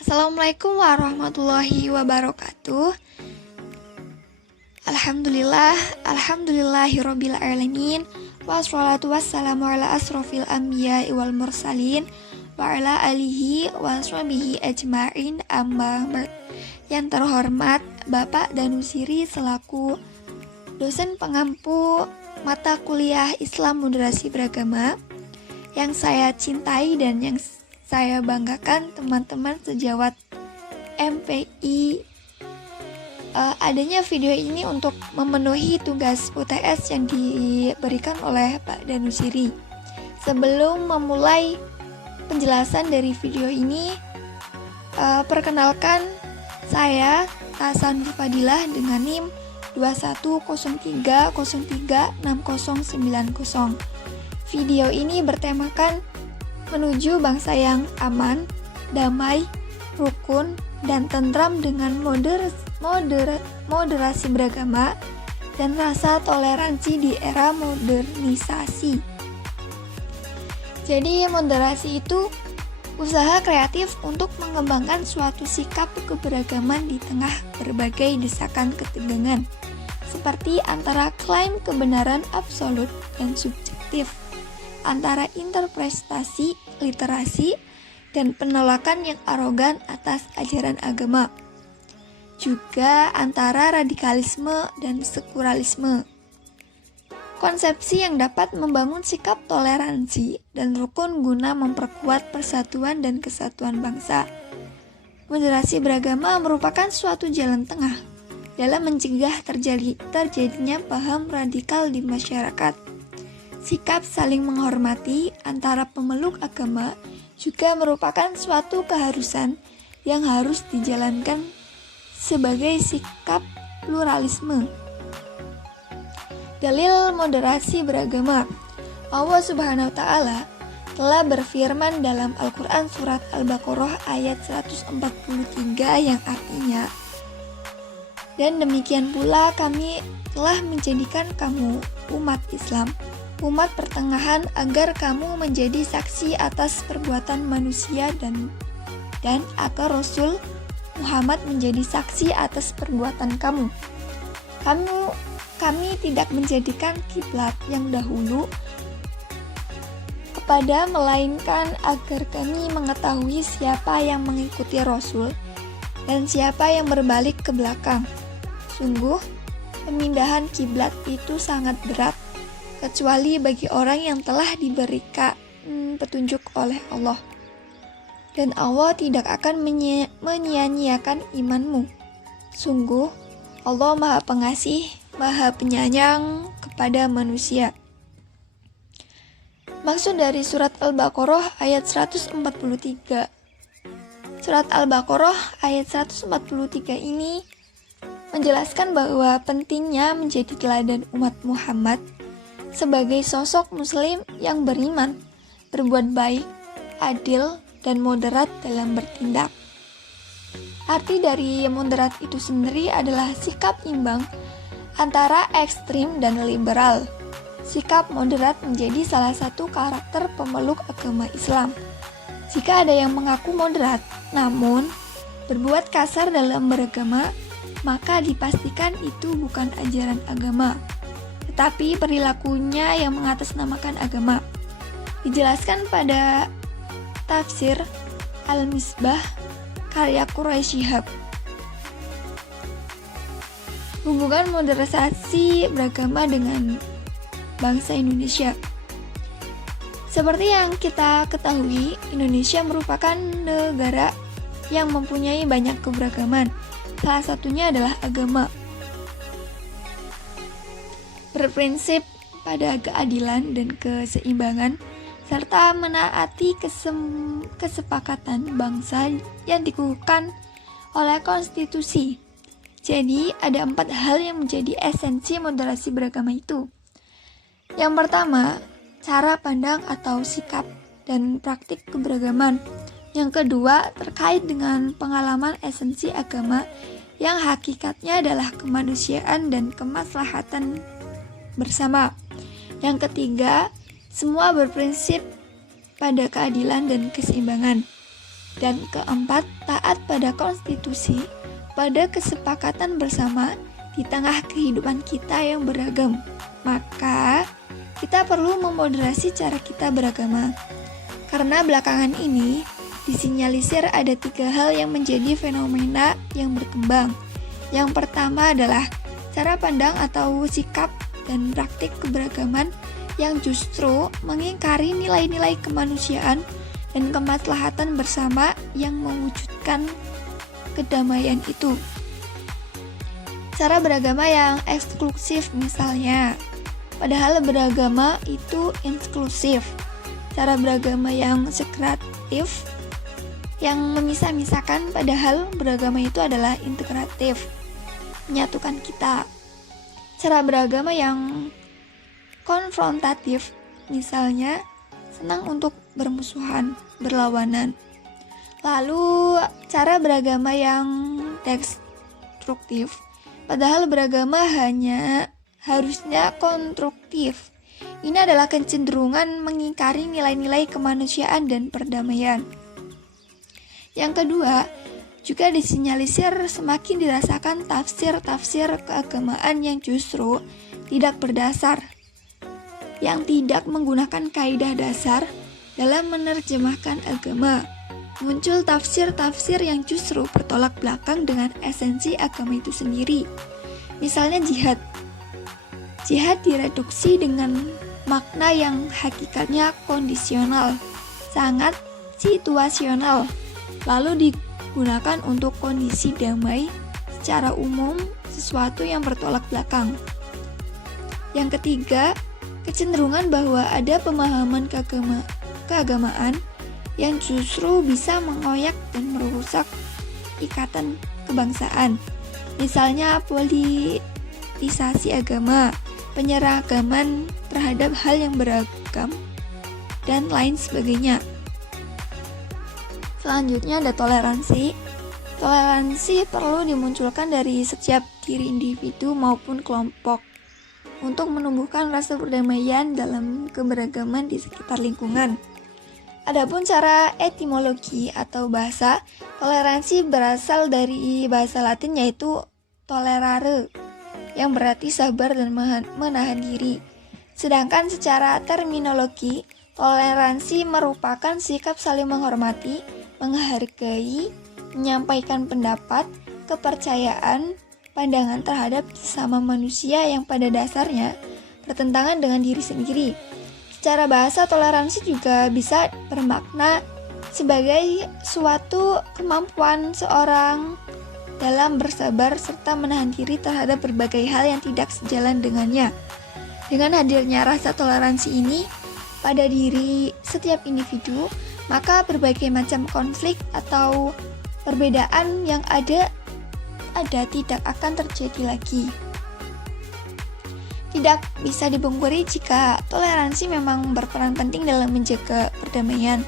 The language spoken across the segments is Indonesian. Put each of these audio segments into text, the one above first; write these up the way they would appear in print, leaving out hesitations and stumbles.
Assalamualaikum warahmatullahi wabarakatuh. Alhamdulillahirabbil alamin. Wassalatu wassalamu ala asrofil anbiya'i wal mursalin wa ala alihi wa sahbihi ajma'in amma ba'd. Yang terhormat Bapak Danusiri selaku dosen pengampu mata kuliah Islam Moderasi Beragama, yang saya cintai dan yang saya banggakan teman-teman sejawat MPI. Adanya video ini untuk memenuhi tugas UTS yang diberikan oleh Pak Danusiri. Sebelum memulai penjelasan dari video ini, perkenalkan saya Tasan Fadilah dengan NIM 2103036090. Video ini bertemakan menuju bangsa yang aman, damai, rukun, dan tentram dengan moderasi beragama dan rasa toleransi di era modernisasi. Jadi moderasi itu usaha kreatif untuk mengembangkan suatu sikap keberagaman di tengah berbagai desakan ketegangan, seperti antara klaim kebenaran absolut dan subjektif, antara interpretasi, literasi, dan penolakan yang arogan atas ajaran agama, juga antara radikalisme dan sekularisme. Konsepsi yang dapat membangun sikap toleransi dan rukun guna memperkuat persatuan dan kesatuan bangsa. Moderasi beragama merupakan suatu jalan tengah dalam mencegah terjadinya paham radikal di masyarakat. Sikap saling menghormati antara pemeluk agama juga merupakan suatu keharusan yang harus dijalankan sebagai sikap pluralisme. Dalil moderasi beragama. Allah Subhanahu wa Ta'ala telah berfirman dalam Al-Quran surat Al-Baqarah ayat 143 yang artinya, "Dan demikian pula kami telah menjadikan kamu umat Islam, umat pertengahan, agar kamu menjadi saksi atas perbuatan manusia dan agar Rasul Muhammad menjadi saksi atas perbuatan kamu. Kami tidak menjadikan kiblat yang dahulu kepada, melainkan agar kami mengetahui siapa yang mengikuti Rasul dan siapa yang berbalik ke belakang. Sungguh, pemindahan kiblat itu sangat berat, kecuali bagi orang yang telah diberikan petunjuk oleh Allah. Dan Allah tidak akan menyia-nyiakan imanmu. Sungguh, Allah Maha Pengasih, Maha Penyayang kepada manusia." Maksud dari surat Al-Baqarah ayat 143. Surat Al-Baqarah ayat 143 ini menjelaskan bahwa pentingnya menjadi teladan umat Muhammad sebagai sosok muslim yang beriman, berbuat baik, adil, dan moderat dalam bertindak. Arti dari moderat itu sendiri adalah sikap imbang antara ekstrim dan liberal. Sikap moderat menjadi salah satu karakter pemeluk agama Islam. Jika ada yang mengaku moderat, namun berbuat kasar dalam beragama, maka dipastikan itu bukan ajaran agama, tetapi perilakunya yang mengatasnamakan agama. Dijelaskan pada tafsir Al-Misbah karya Quraisy Shihab. Hubungan moderasi beragama dengan bangsa Indonesia. Seperti yang kita ketahui, Indonesia merupakan negara yang mempunyai banyak keberagaman. Salah satunya adalah agama. Berprinsip pada keadilan dan keseimbangan, serta menaati kesepakatan bangsa yang dikukuhkan oleh konstitusi. Jadi, ada 4 hal yang menjadi esensi moderasi beragama itu. Yang pertama, cara pandang atau sikap dan praktik keberagaman. Yang kedua, terkait dengan pengalaman esensi agama yang hakikatnya adalah kemanusiaan dan kemaslahatan bersama. Yang ketiga, semua berprinsip pada keadilan dan keseimbangan. Dan keempat, taat pada konstitusi, pada kesepakatan bersama di tengah kehidupan kita yang beragam. Maka, kita perlu memoderasi cara kita beragama. Karena belakangan ini, disinyalisir ada 3 hal yang menjadi fenomena yang berkembang. Yang pertama adalah cara pandang atau sikap dan praktik keberagaman yang justru mengingkari nilai-nilai kemanusiaan dan kemaslahatan bersama yang mewujudkan kedamaian itu. Cara beragama yang eksklusif misalnya, padahal beragama itu inklusif. Cara beragama yang sekratif, yang memisah-misahkan, padahal beragama itu adalah integratif, menyatukan kita. Cara beragama yang konfrontatif, misalnya senang untuk bermusuhan, berlawanan. Lalu cara beragama yang destruktif, padahal beragama harusnya konstruktif. Ini adalah kecenderungan mengingkari nilai-nilai kemanusiaan dan perdamaian. Yang kedua, juga disinyalisir semakin dirasakan tafsir-tafsir keagamaan yang justru tidak berdasar, yang tidak menggunakan kaidah dasar dalam menerjemahkan agama. Muncul tafsir-tafsir yang justru bertolak belakang dengan esensi agama itu sendiri. Misalnya jihad. Jihad direduksi dengan makna yang hakikatnya kondisional, sangat situasional, lalu digunakan untuk kondisi damai secara umum, sesuatu yang bertolak belakang. Yang ketiga, kecenderungan bahwa ada pemahaman keagamaan yang justru bisa mengoyak dan merusak ikatan kebangsaan. Misalnya politisasi agama, penyeragaman terhadap hal yang beragam, dan lain sebagainya. Selanjutnya ada toleransi. Toleransi perlu dimunculkan dari setiap diri individu maupun kelompok untuk menumbuhkan rasa perdamaian dalam keberagaman di sekitar lingkungan. Adapun cara etimologi atau bahasa, toleransi berasal dari bahasa Latin yaitu tolerare, yang berarti sabar dan menahan diri. Sedangkan secara terminologi, toleransi merupakan sikap saling menghormati, menghargai, menyampaikan pendapat, kepercayaan, pandangan terhadap sesama manusia yang pada dasarnya bertentangan dengan diri sendiri. Secara bahasa, toleransi juga bisa bermakna sebagai suatu kemampuan seorang dalam bersabar serta menahan diri terhadap berbagai hal yang tidak sejalan dengannya. Dengan hadirnya rasa toleransi ini pada diri setiap individu, maka berbagai macam konflik atau perbedaan yang ada tidak akan terjadi lagi. Tidak bisa dipungkiri jika toleransi memang berperan penting dalam menjaga perdamaian.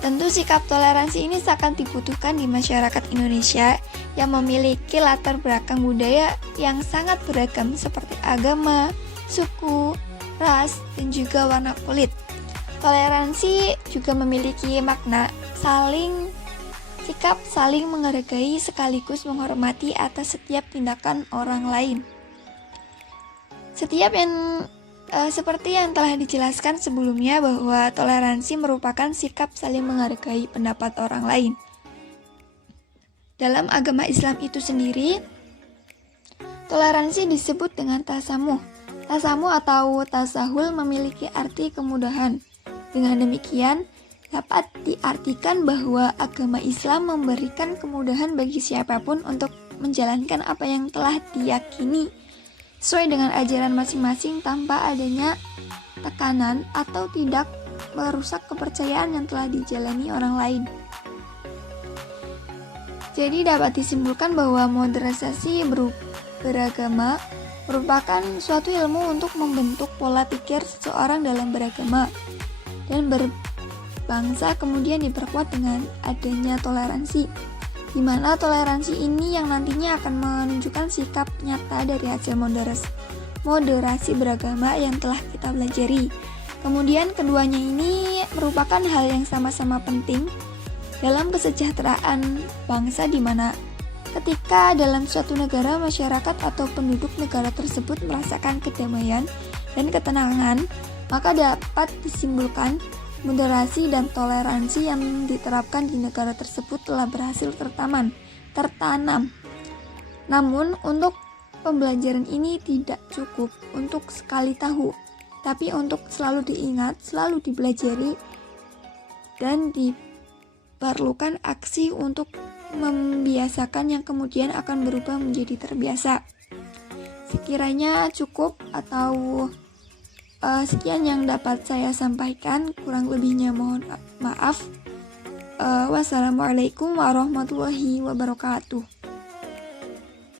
Tentu sikap toleransi ini sangat dibutuhkan di masyarakat Indonesia yang memiliki latar belakang budaya yang sangat beragam seperti agama, suku, ras, dan juga warna kulit. Toleransi juga memiliki makna sikap saling menghargai sekaligus menghormati atas setiap tindakan orang lain. Seperti yang telah dijelaskan sebelumnya bahwa toleransi merupakan sikap saling menghargai pendapat orang lain. Dalam agama Islam itu sendiri, toleransi disebut dengan tasamuh. Tasamuh atau tasahul memiliki arti kemudahan. Dengan demikian, dapat diartikan bahwa agama Islam memberikan kemudahan bagi siapapun untuk menjalankan apa yang telah diyakini sesuai dengan ajaran masing-masing tanpa adanya tekanan atau tidak merusak kepercayaan yang telah dijalani orang lain. Jadi dapat disimpulkan bahwa modernisasi beragama merupakan suatu ilmu untuk membentuk pola pikir seseorang dalam beragama dan berbangsa, kemudian diperkuat dengan adanya toleransi, di mana toleransi ini yang nantinya akan menunjukkan sikap nyata dari hasil moderasi beragama yang telah kita pelajari. Kemudian keduanya ini merupakan hal yang sama-sama penting dalam kesejahteraan bangsa, di mana ketika dalam suatu negara masyarakat atau penduduk negara tersebut merasakan kedamaian dan ketenangan, maka dapat disimpulkan moderasi dan toleransi yang diterapkan di negara tersebut telah berhasil tertanam. Namun untuk pembelajaran ini tidak cukup untuk sekali tahu, tapi untuk selalu diingat, selalu dipelajari, dan diperlukan aksi untuk membiasakan yang kemudian akan berubah menjadi terbiasa. Sekiranya cukup atau sekian yang dapat saya sampaikan, kurang lebihnya mohon maaf. Wassalamualaikum warahmatullahi wabarakatuh.